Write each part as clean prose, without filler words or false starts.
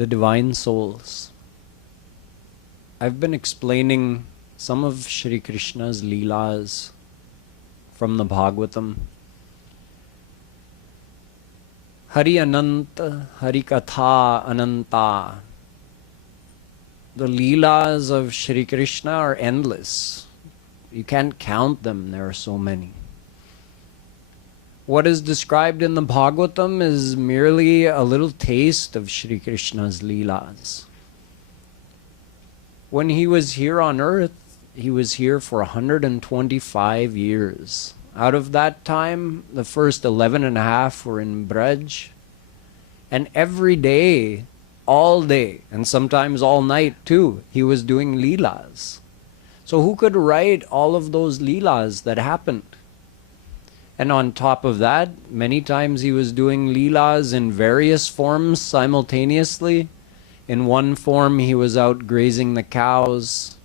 the divine souls. I've been explaining some of Shree Krishna's Leelas from the Bhagwatam. Hari Ananta, Hari Katha Ananta. The Leelas of Shree Krishna are endless. You can't count them, there are so many. What is described in the Bhagwatam is merely a little taste of Sri Krishna's Leelas. When he was here on earth, he was here for 125 years. Out of that time, the first 11 and a half were in Braj. And every day, all day, and sometimes all night too, he was doing Leelas. So who could write all of those Leelas that happened? And on top of that, many times he was doing Leelas in various forms simultaneously. In one form, he was out grazing the cows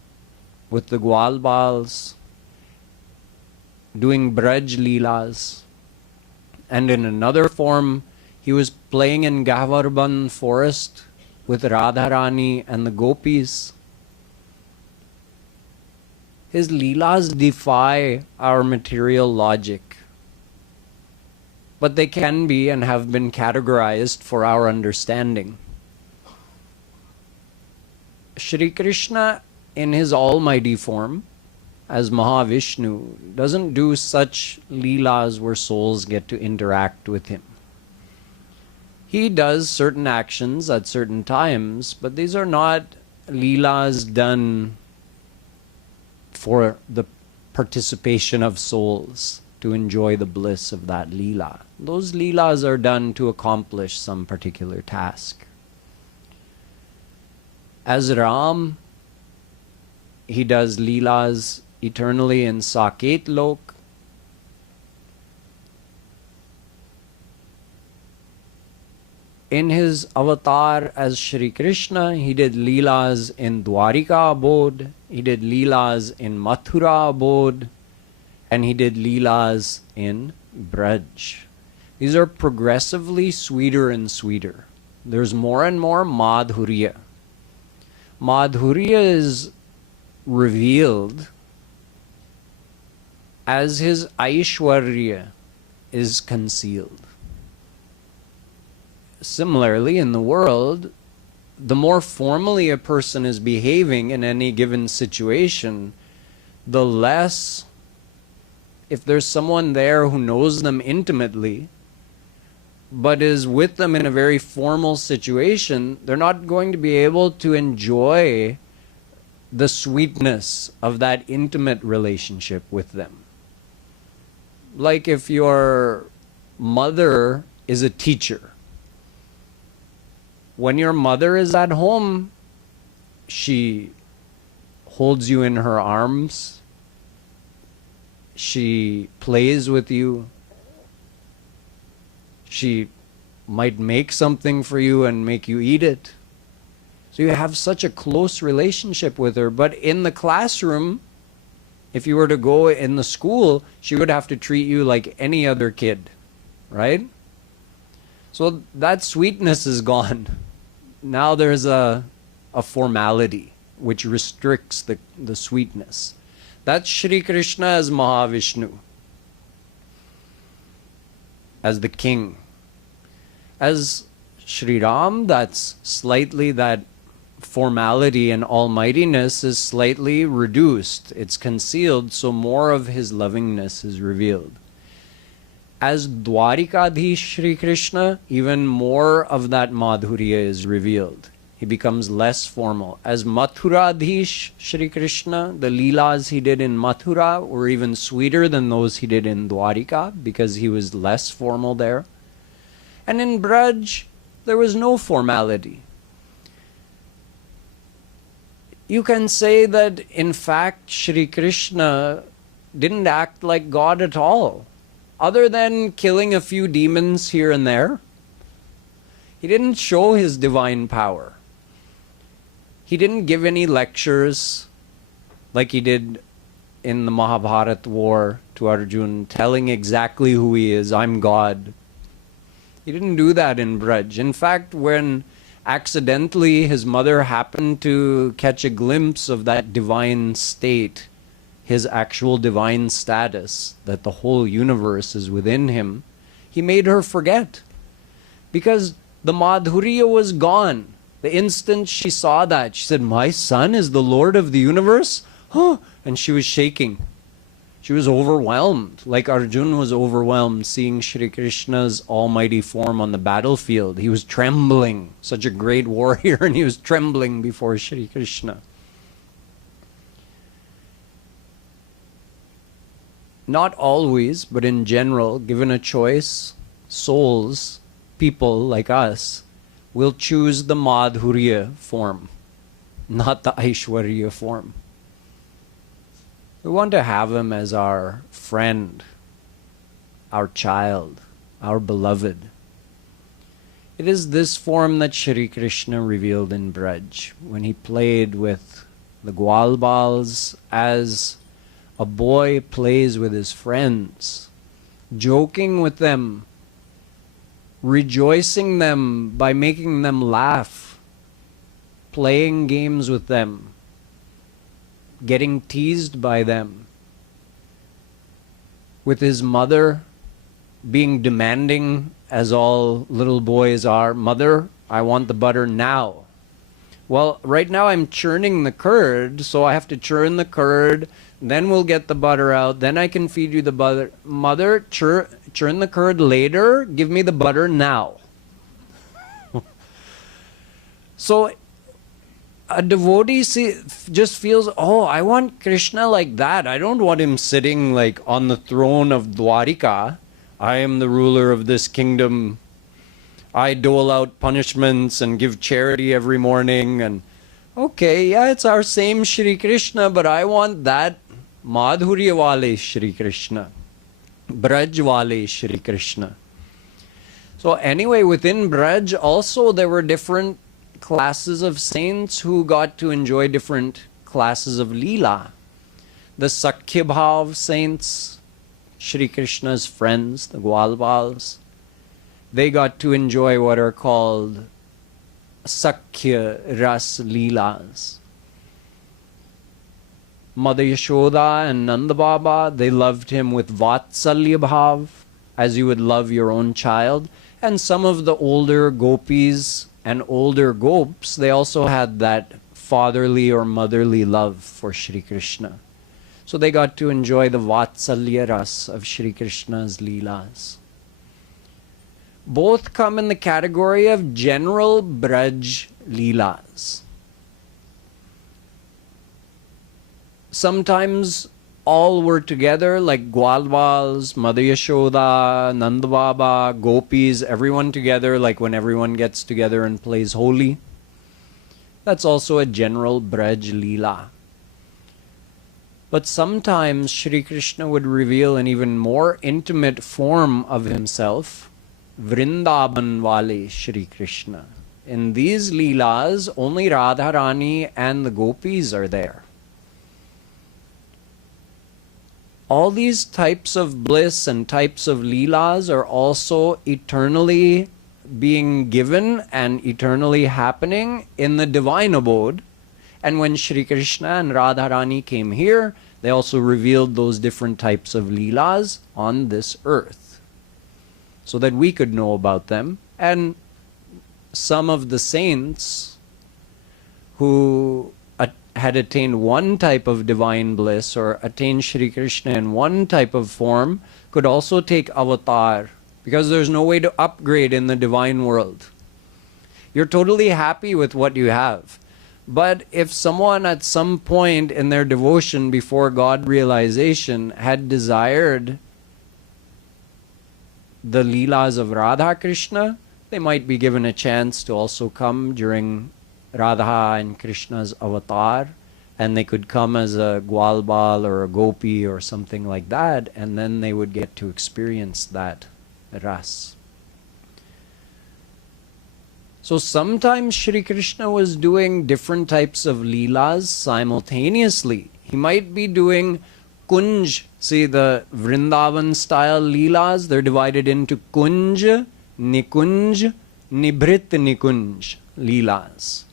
with the Gwalbals, doing Braj Leelas. And in another form, he was playing in Gavarban forest with Radharani and the gopis. His Leelas defy our material logic, but they can be and have been categorized for our understanding. Shri Krishna, in his almighty form, as Mahavishnu, doesn't do such Leelas where souls get to interact with him. He does certain actions at certain times, but these are not Leelas done for the participation of souls to enjoy the bliss of that Leela. Those Leelas are done to accomplish some particular task. As Ram, he does Leelas eternally in Saket Lok. In his avatar as Shri Krishna, he did Leelas in Dwarika abode, he did Leelas in Mathura abode, and he did Leelas in Braj. These are progressively sweeter and sweeter. There's more and more Madhurya. Madhurya is revealed as his Aishwarya is concealed. Similarly, in the world, the more formally a person is behaving in any given situation, the less, if there's someone there who knows them intimately, but is with them in a very formal situation, they're not going to be able to enjoy the sweetness of that intimate relationship with them. Like if your mother is a teacher. When your mother is at home, she holds you in her arms, she plays with you, she might make something for you and make you eat it. So you have such a close relationship with her. But in the classroom, if you were to go in the school, she would have to treat you like any other kid, right? So that sweetness is gone. Now there's a formality which restricts the sweetness. That's Shri Krishna as Mahavishnu, as the king. As Shri Ram, that's slightly, that formality and almightiness is slightly reduced. It's concealed, so more of his lovingness is revealed. As Dwarikadhish Shri Krishna, even more of that Madhurya is revealed. He becomes less formal. As Mathuradhish Shri Krishna, the Leelas he did in Mathura were even sweeter than those he did in Dwarika, because he was less formal there. And in Braj, there was no formality. You can say that, in fact, Shri Krishna didn't act like God at all. Other than killing a few demons here and there, he didn't show his divine power. He didn't give any lectures like he did in the Mahabharata war to Arjuna, telling exactly who he is, I'm God. He didn't do that in Braj. In fact, when Accidentally, his mother happened to catch a glimpse of that divine state, his actual divine status, that the whole universe is within him. He made her forget, because the Madhurya was gone. The instant she saw that, she said, "My son is the Lord of the universe?" Huh? And she was shaking. She was overwhelmed, like Arjun was overwhelmed seeing Shree Krishna's almighty form on the battlefield. He was trembling, such a great warrior, and he was trembling before Shree Krishna. Not always, but in general, given a choice, souls, people like us, will choose the Madhurya form, not the Aishwarya form. We want to have him as our friend, our child, our beloved. It is this form that Shree Krishna revealed in Braj, when he played with the Gwalbals as a boy plays with his friends, joking with them, rejoicing them by making them laugh, playing games with them, getting teased by them, with his mother being demanding, as all little boys are, "Mother, I want the butter now." Well, right now I'm churning the curd, so I have to churn the curd, then we'll get the butter out, then I can feed you the butter. "Mother, churn the curd later, give me the butter now." So a devotee just feels, "Oh, I want Krishna like that. I don't want him sitting like on the throne of Dwarika. I am the ruler of this kingdom. I dole out punishments and give charity every morning." And okay, yeah, it's our same Shree Krishna, but I want that Madhurya wale Shree Krishna, Braj wale Shree Krishna. So anyway, within Braj also there were different classes of saints who got to enjoy different classes of Leela. The Sakhya Bhav saints, Shree Krishna's friends, the Gwalbals, they got to enjoy what are called Sakhya Ras Leelas. Mother Yashoda and Nanda Baba, they loved him with Vatsalya Bhav, as you would love your own child. And some of the older gopis and older gopis, they also had that fatherly or motherly love for Sri Krishna. So they got to enjoy the Vatsalya Ras of Sri Krishna's Leelas. Both come in the category of general Braj Leelas. Sometimes all were together, like Gwalbals, Mother Yashoda, Nanda Baba, Gopis, everyone together, like when everyone gets together and plays Holi. That's also a general Braj Leela. But sometimes Sri Krishna would reveal an even more intimate form of himself, Vrindavan Wale Sri Krishna. In these Leelas, only Radharani and the Gopis are there. All these types of bliss and types of Leelas are also eternally being given and eternally happening in the divine abode. And when Sri Krishna and Radharani came here, they also revealed those different types of Leelas on this earth, so that we could know about them. And some of the saints who had attained one type of divine bliss or attained Sri Krishna in one type of form could also take avatar, because there's no way to upgrade in the divine world. You're totally happy with what you have. But if someone at some point in their devotion before God realization had desired the Leelas of Radha Krishna, they might be given a chance to also come during Radha and Krishna's avatar, and they could come as a Gwalbal or a Gopi or something like that, and then they would get to experience that ras. So sometimes Sri Krishna was doing different types of Leelas simultaneously. He might be doing Kunj. See, the Vrindavan style Leelas, they're divided into Kunj, Nikunj, Nibhrit Nikunj Leelas.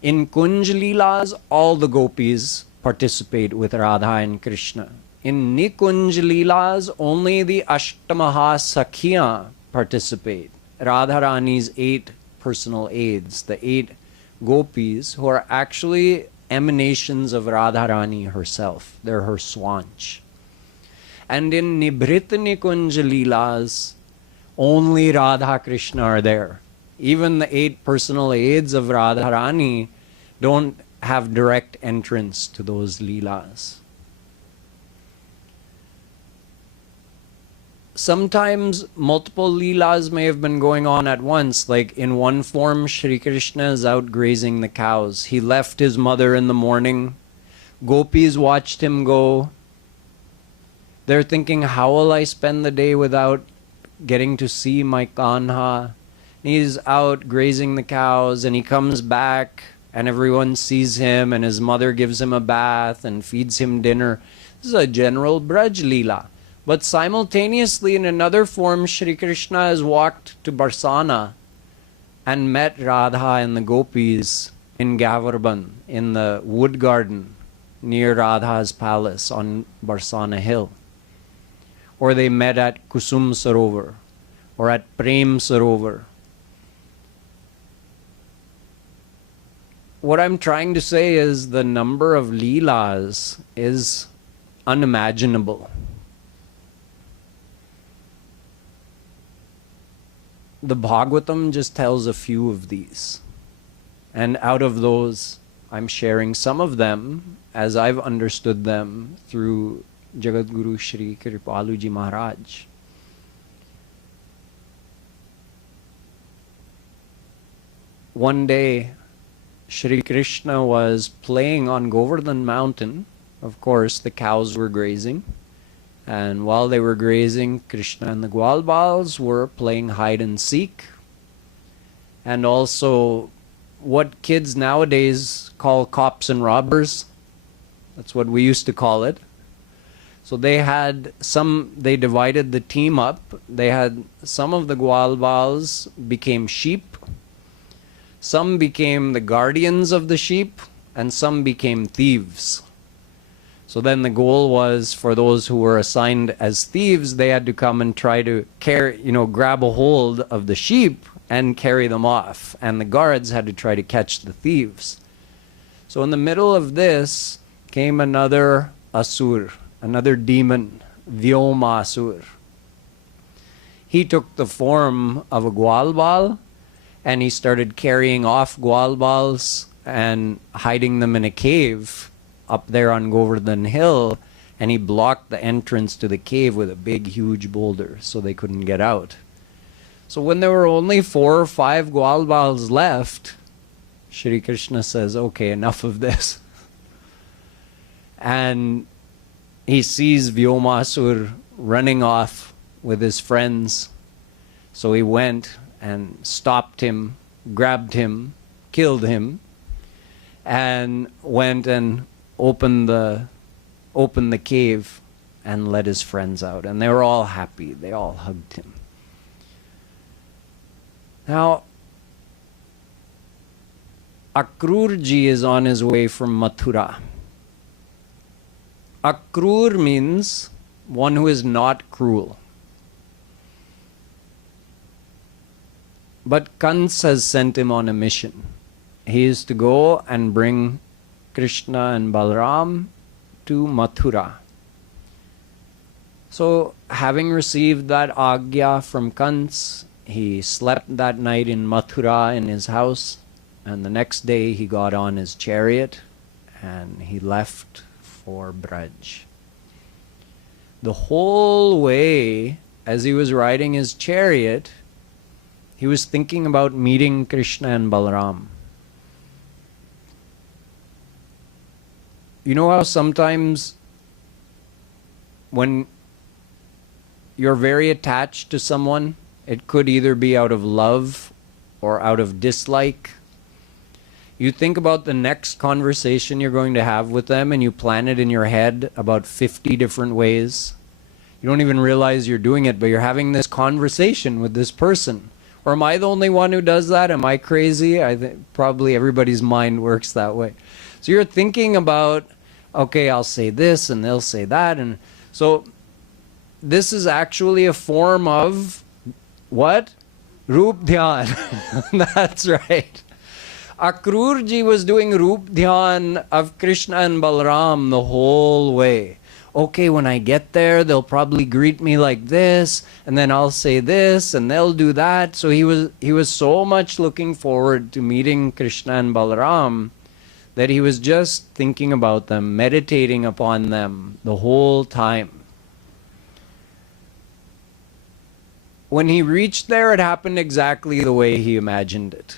In Kunj Leelas, all the gopis participate with Radha and Krishna. In Nikunj Leelas, only the Ashtamaha Sakhiya participate. Radharani's 8 personal aides, the 8 gopis who are actually emanations of Radharani herself. They're her swanch. And in Nibhrit Nikunj Leelas, only Radha Krishna are there. Even the 8 personal aides of Radharani don't have direct entrance to those Leelas. Sometimes multiple Leelas may have been going on at once. Like in one form, Shree Krishna is out grazing the cows. He left his mother in the morning. Gopis watched him go. They're thinking, how will I spend the day without getting to see my Kanha? He's out grazing the cows and he comes back and everyone sees him and his mother gives him a bath and feeds him dinner. This is a general Braj Leela. But simultaneously, in another form, Sri Krishna has walked to Barsana and met Radha and the gopis in Gavarban, in the wood garden near Radha's palace on Barsana Hill. Or they met at Kusum Sarovar or at Prem Sarovar. What I'm trying to say is the number of Leelas is unimaginable. The Bhagwatam just tells a few of these. And out of those, I'm sharing some of them as I've understood them through Jagadguru Shree Kripalu Ji Maharaj. One day, Shree Krishna was playing on Govardhan mountain. Of course, the cows were grazing. And while they were grazing, Krishna and the Gwalbals were playing hide and seek. And also what kids nowadays call cops and robbers. That's what we used to call it. So they divided the team up. They had some of the Gwalbals became sheep. Some became the guardians of the sheep. And some became thieves. So then the goal was for those who were assigned as thieves, they had to come and try to grab a hold of the sheep and carry them off. And the guards had to try to catch the thieves. So in the middle of this came another asur, another demon, Vyomasur. He took the form of a Gwalbal and he started carrying off Gwalbals and hiding them in a cave up there on Govardhan Hill, and he blocked the entrance to the cave with a big, huge boulder so they couldn't get out. So when there were only 4 or 5 Gwalbals left, Shri Krishna says, okay, enough of this. And he sees Vyomasur running off with his friends. So he went and stopped him, grabbed him, killed him, and went and opened the cave and let his friends out. And they were all happy. They all hugged him. Now, Akrurji is on his way from Mathura. Akrur means one who is not cruel. But Kunj has sent him on a mission. He is to go and bring Krishna and Balaram to Mathura. So, having received that agya from Kunj, he slept that night in Mathura in his house, and the next day he got on his chariot and he left for Braj. The whole way, as he was riding his chariot, he was thinking about meeting Krishna and Balaram. You know how sometimes when you're very attached to someone, it could either be out of love or out of dislike. You think about the next conversation you're going to have with them and you plan it in your head about 50 different ways. You don't even realize you're doing it, but you're having this conversation with this person. Or am I the only one who does that? Am I crazy? I think probably everybody's mind works that way. So you're thinking about, okay, I'll say this and they'll say that. And so this is actually a form of what? Roop Dhyan. That's right. Akrurji was doing Roop Dhyan of Krishna and Balaram the whole way. Okay, when I get there, they'll probably greet me like this, and then I'll say this, and they'll do that. So he was so much looking forward to meeting Krishna and Balaram that he was just thinking about them, meditating upon them the whole time. When he reached there, it happened exactly the way he imagined it.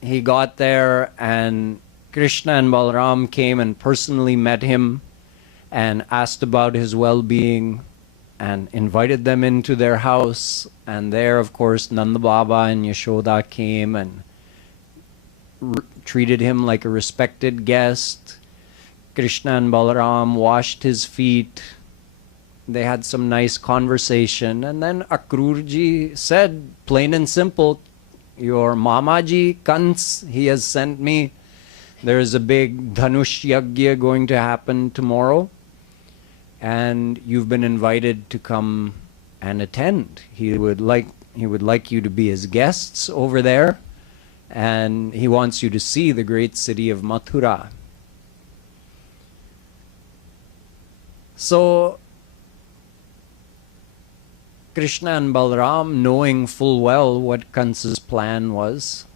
He got there, and Krishna and Balaram came and personally met him and asked about his well-being and invited them into their house. And there, of course, Nanda Baba and Yashoda came and treated him like a respected guest. Krishna and Balaram washed his feet. They had some nice conversation. And then Akrurji said, plain and simple, your Mamaji Kans, he has sent me. There is a big Dhanush Yagya going to happen tomorrow, and you've been invited to come and attend. He would like you to be his guests over there, and he wants you to see the great city of Mathura. So Krishna and Balaram, knowing full well what Kansa's plan was,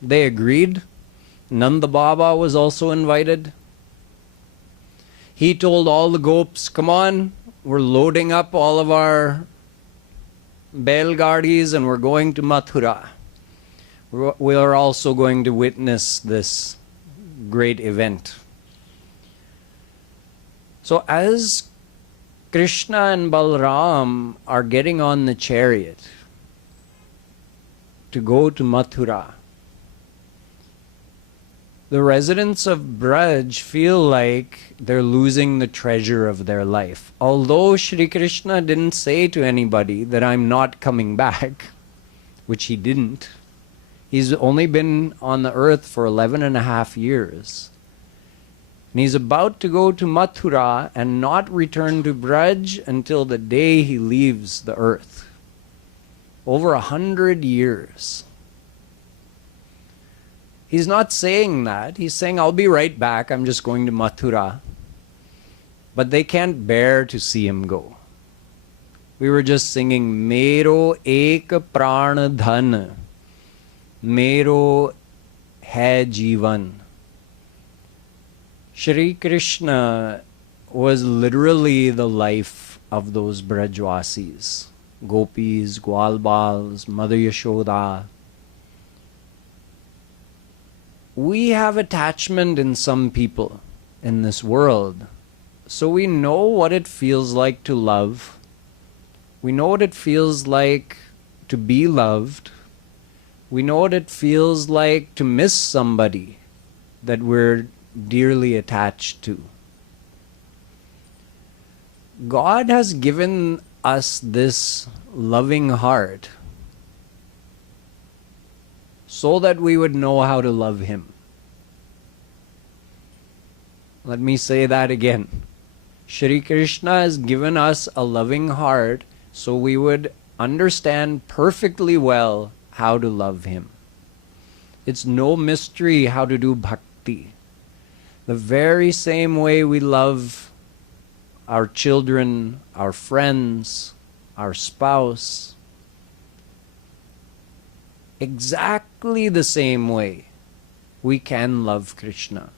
they agreed. Nanda Baba was also invited. He told all the gopis, come on, we're loading up all of our Belgadis and we're going to Mathura. We are also going to witness this great event. So as Krishna and Balaram are getting on the chariot to go to Mathura, the residents of Braj feel like they're losing the treasure of their life. Although Shree Krishna didn't say to anybody that I'm not coming back, which he didn't. He's only been on the earth for 11.5 years. And he's about to go to Mathura and not return to Braj until the day he leaves the earth. Over 100 years. He's not saying that. He's saying, I'll be right back. I'm just going to Mathura. But they can't bear to see him go. We were just singing, Mero ek prana dhan, Mero hai jivan. Shree Krishna was literally the life of those Brajwasis, gopis, Gwalbals, Mother Yashoda. We have attachment in some people in this world, so we know what it feels like to love. We know what it feels like to be loved. We know what it feels like to miss somebody that we're dearly attached to. God has given us this loving heart so that we would know how to love him. Let me say that again. Shree Krishna has given us a loving heart so we would understand perfectly well how to love him. It's no mystery how to do bhakti. The very same way we love our children, our friends, our spouse, exactly the same way we can love Krishna.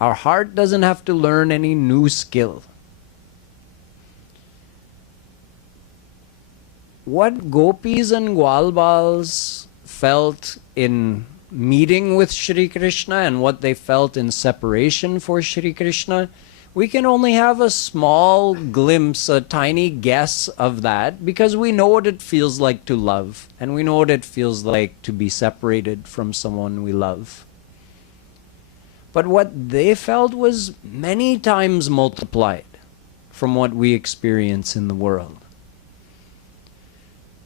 Our heart doesn't have to learn any new skill. What gopis and Gwalbals felt in meeting with Shree Krishna and what they felt in separation for Shree Krishna, we can only have a small glimpse, a tiny guess of that, because we know what it feels like to love, and we know what it feels like to be separated from someone we love. But what they felt was many times multiplied from what we experience in the world.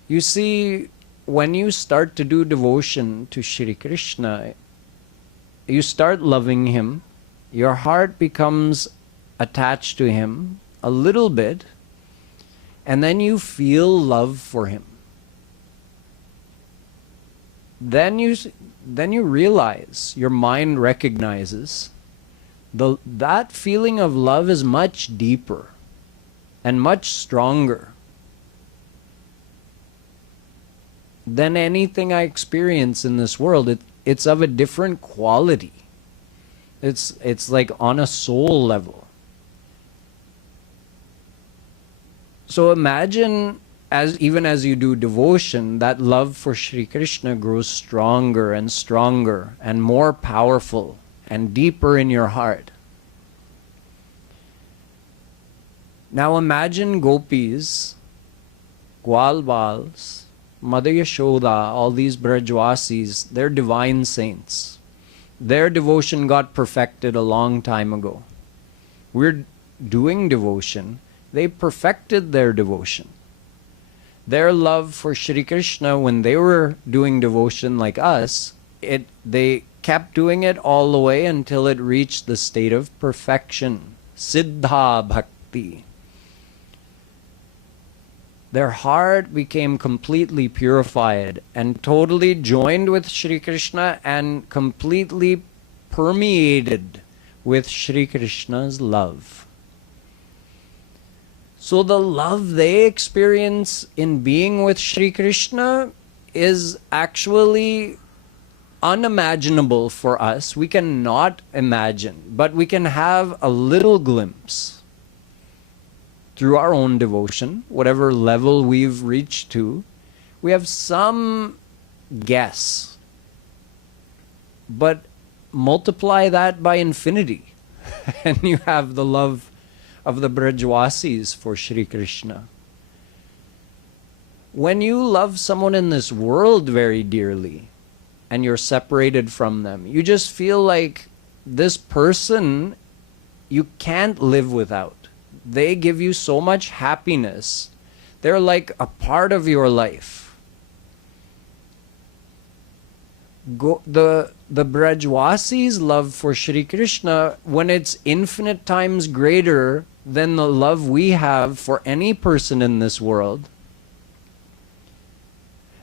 You see, when you start to do devotion to Shri Krishna, you start loving him, your heart becomes attached to him a little bit, and then you feel love for him. Then you realize, your mind recognizes, that feeling of love is much deeper and much stronger than anything I experience in this world. It's of a different quality. It's like on a soul level. So imagine, even as you do devotion, that love for Shri Krishna grows stronger and stronger and more powerful and deeper in your heart. Now imagine gopis, Gwalbals, Mother Yashoda, all these Brajwasis, they're divine saints. Their devotion got perfected a long time ago. We're doing devotion. They perfected their devotion. Their love for Shri Krishna, when they were doing devotion like us, they kept doing it all the way until it reached the state of perfection. Siddha Bhakti. Their heart became completely purified and totally joined with Shri Krishna and completely permeated with Shri Krishna's love. So the love they experience in being with Shri Krishna is actually unimaginable for us. We cannot imagine, but we can have a little glimpse through our own devotion, whatever level we've reached to. We have some guess, but multiply that by infinity and you have the love of the Brajwasis for Shri Krishna. When you love someone in this world very dearly and you're separated from them, you just feel like this person you can't live without. They give you so much happiness. They're like a part of your life. The Brajwasis' love for Shri Krishna, when it's infinite times greater than the love we have for any person in this world,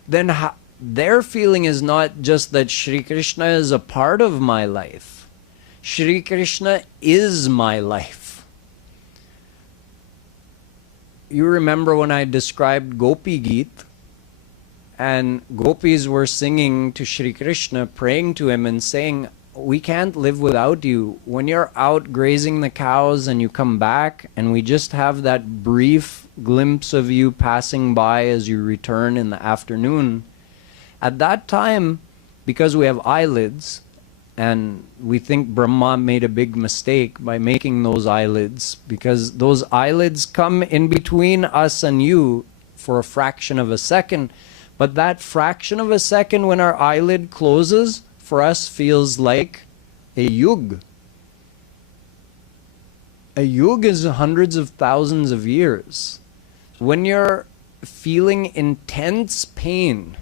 then their feeling is not just that Shri Krishna is a part of my life. Shri Krishna is my life. You remember when I described Gopi Geet, and gopis were singing to Shri Krishna, praying to him and saying, we can't live without you. When you're out grazing the cows and you come back and we just have that brief glimpse of you passing by as you return in the afternoon, at that time, because we have eyelids, and we think Brahma made a big mistake by making those eyelids, because those eyelids come in between us and you for a fraction of a second. But that fraction of a second when our eyelid closes, for us feels like a yug. A yug is hundreds of thousands of years. When you're feeling intense pain,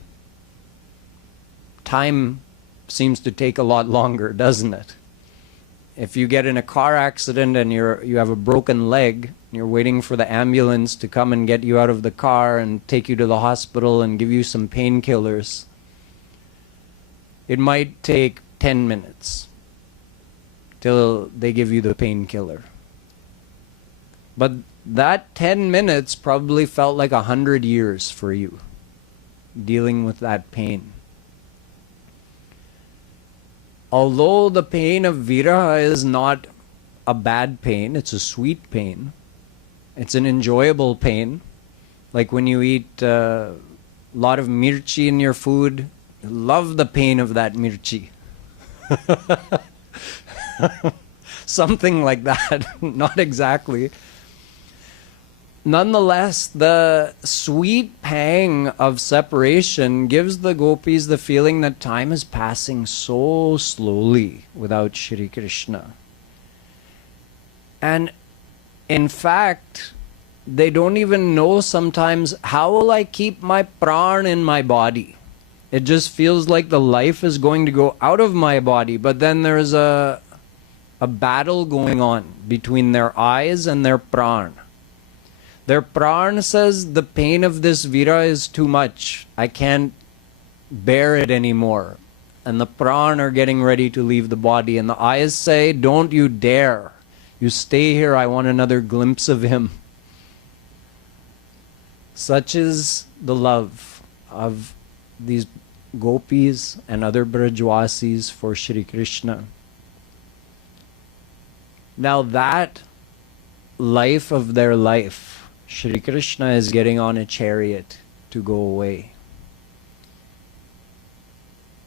time seems to take a lot longer, doesn't it? If you get in a car accident and you have a broken leg, you're waiting for the ambulance to come and get you out of the car and take you to the hospital and give you some painkillers, it might take 10 minutes till they give you the painkiller. But that 10 minutes probably felt like 100 years for you, dealing with that pain. Although the pain of viraha is not a bad pain, it's a sweet pain. It's an enjoyable pain. Like when you eat a lot of mirchi in your food, you love the pain of that mirchi. Something like that. Not exactly. Nonetheless, the sweet pang of separation gives the gopis the feeling that time is passing so slowly without Shri Krishna. And in fact, they don't even know sometimes, how will I keep my pran in my body? It just feels like the life is going to go out of my body, but then there's a battle going on between their eyes and their pran. Their pran says, the pain of this vira is too much. I can't bear it anymore. And the pran are getting ready to leave the body. And the eyes say, don't you dare. You stay here. I want another glimpse of him. Such is the love of these gopis and other Brajwasis for Shree Krishna. Now that life of their life, Shree Krishna is getting on a chariot to go away.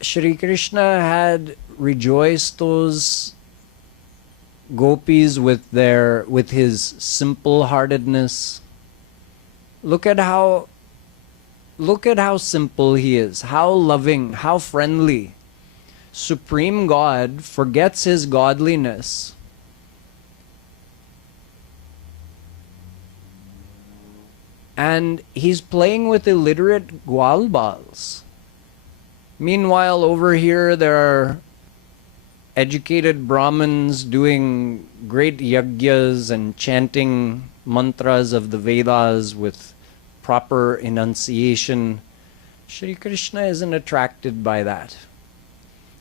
Shree Krishna had rejoiced those gopis with his simple-heartedness. Look at how simple he is, how loving, how friendly. Supreme God forgets his godliness. And he's playing with illiterate gwalbals. Meanwhile, over here, there are educated Brahmins doing great yagyas and chanting mantras of the Vedas with proper enunciation. Shree Krishna isn't attracted by that.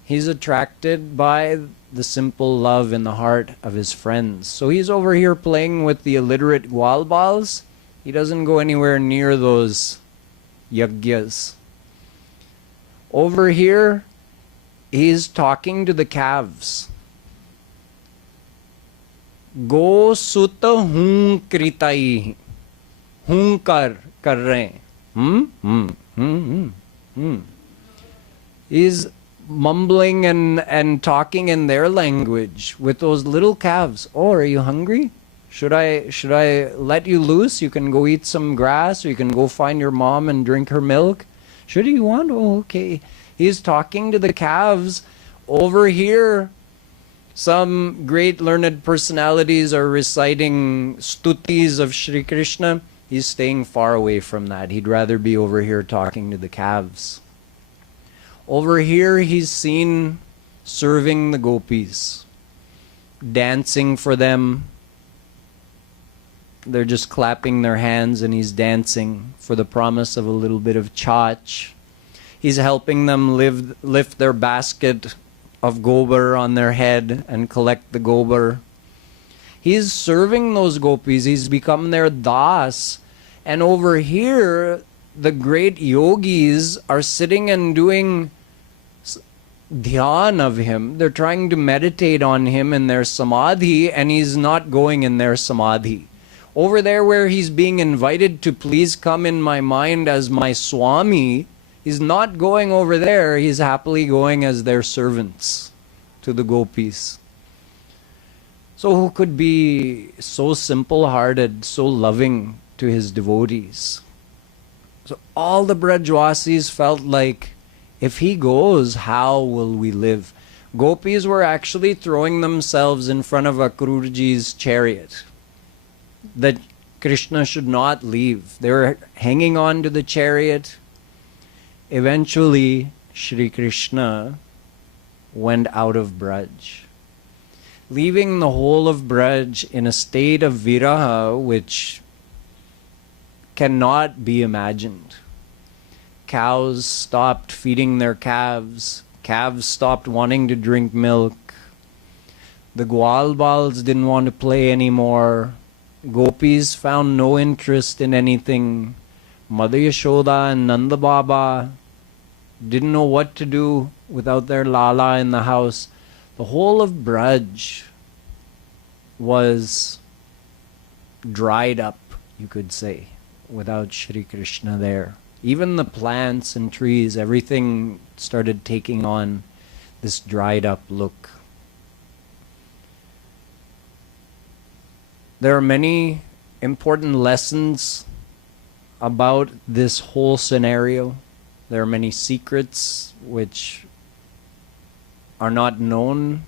He's attracted by the simple love in the heart of his friends. So he's over here playing with the illiterate gwalbals. He doesn't go anywhere near those yagyas. Over here, he's talking to the calves. Go sutta hun kritai. Hun kar rahe. He's mumbling and talking in their language with those little calves. Oh, are you hungry? Should I let you loose? You can go eat some grass, or you can go find your mom and drink her milk. Should you want? Oh, okay. He's talking to the calves. Over here, some great learned personalities are reciting stutis of Shree Krishna. He's staying far away from that. He'd rather be over here talking to the calves. Over here, he's seen serving the gopis, dancing for them. They're just clapping their hands and he's dancing for the promise of a little bit of chach. He's helping them lift their basket of gobar on their head and collect the gobar. He's serving those gopis. He's become their das. And over here, the great yogis are sitting and doing dhyan of him. They're trying to meditate on him in their samadhi, and he's not going in their samadhi. Over there where he's being invited to please come in my mind as my Swami, he's not going over there. He's happily going as their servants to the gopis. So who could be so simple-hearted, so loving to his devotees? So all the Brajwasis felt like, if he goes, how will we live? Gopis were actually throwing themselves in front of Akrurji's chariot, that Krishna should not leave. They were hanging on to the chariot. Eventually, Shree Krishna went out of Braj, leaving the whole of Braj in a state of viraha which cannot be imagined. Cows stopped feeding their calves. Calves stopped wanting to drink milk. The gwalbals didn't want to play anymore. Gopis found no interest in anything. Mother Yashoda and Nanda Baba didn't know what to do without their Lala in the house. The whole of Braj was dried up, you could say, without Shree Krishna there. Even the plants and trees, everything started taking on this dried up look. There are many important lessons about this whole scenario. There are many secrets which are not known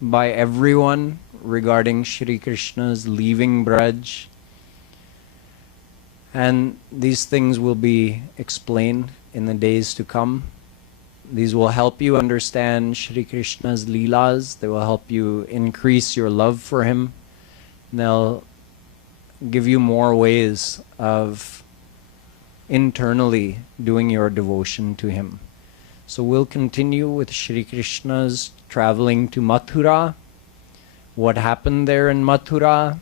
by everyone regarding Shree Krishna's leaving Braj. And these things will be explained in the days to come. These will help you understand Shree Krishna's Leelas. They will help you increase your love for him. They'll give you more ways of internally doing your devotion to him. So we'll continue with Shree Krishna's traveling to Mathura, what happened there in Mathura,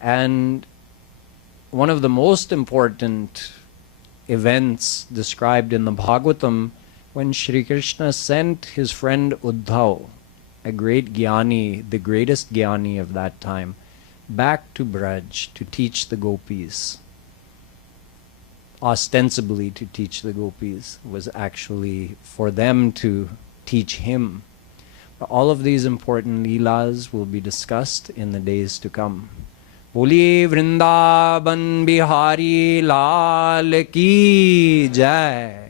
and one of the most important events described in the Bhagwatam, when Sri Krishna sent his friend Uddhav, a great Jnani, the greatest Jnani of that time, back to Braj to teach the gopis. Ostensibly to teach the gopis, was actually for them to teach him. But all of these important Leelas will be discussed in the days to come. Boli Vrindavan Bihari Lal ki Jai.